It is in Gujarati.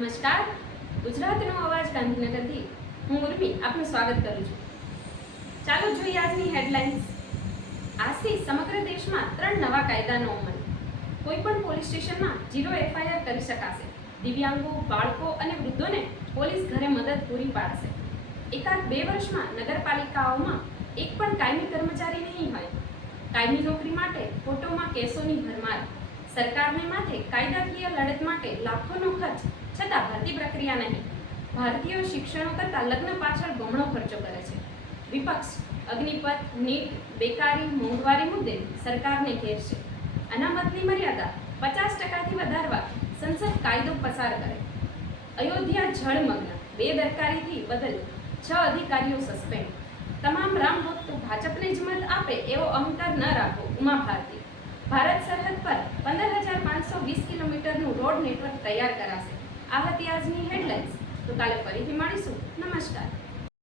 નમસ્કાર, ગુજરાતનો અવાજ ગાંધીનગરથી હું ઉર્મી આપનું સ્વાગત કરું છું. ચાલો જોઈએ આજની હેડલાઇન્સ. આજથી સમગ્ર દેશમાં 3 નવા કાયદાનો અમલ. કોઈપણ પોલીસ સ્ટેશનમાં 0 FIR કરી શકાશે. દિવ્યાંગો, બાળકો અને વૃદ્ધોને પોલીસ ઘરે મદદ પૂરી પાડશે. એકાદ 2 વર્ષમાં નગરપાલિકાઓમાં એક પણ કાયમી કર્મચારી નહીં હોય. કાયમી નોકરી માટે ફોટોમાં કેસોની ભરમાર. સરકારને માથે કાયદાકીય લડત માટે લાખોનો ખર્ચ, છતાં ભરતી પ્રક્રિયા નહીં. ભારતીયો શિક્ષણો કરતાં લગ્ન પાછળ બમણો ખર્ચો કરે છે. વિપક્ષ અગ્નિપથ, નીટ, બેકારી, મોંઘવારી મુદ્દે સરકારને ઘેરશે. અનામતની મર્યાદા 50%થી વધારવા સંસદ કાયદો પસાર કરે. અયોધ્યા જળમગ્ન, બેદરકારીથી બદલ 6 અધિકારીઓ સસ્પેન્ડ. તમામ રામ ભક્તો ભાજપને જ મત આપે એવો અહંકાર ન રાખો. ઉમા ભારતી. ભારત સરહદ પર 15,520 કિલોમીટરનું રોડ નેટવર્ક તૈયાર કરાશે. આ હતી આજની હેડલાઇન્સ. તો કાલે ફરીથી મળીશું. નમસ્કાર.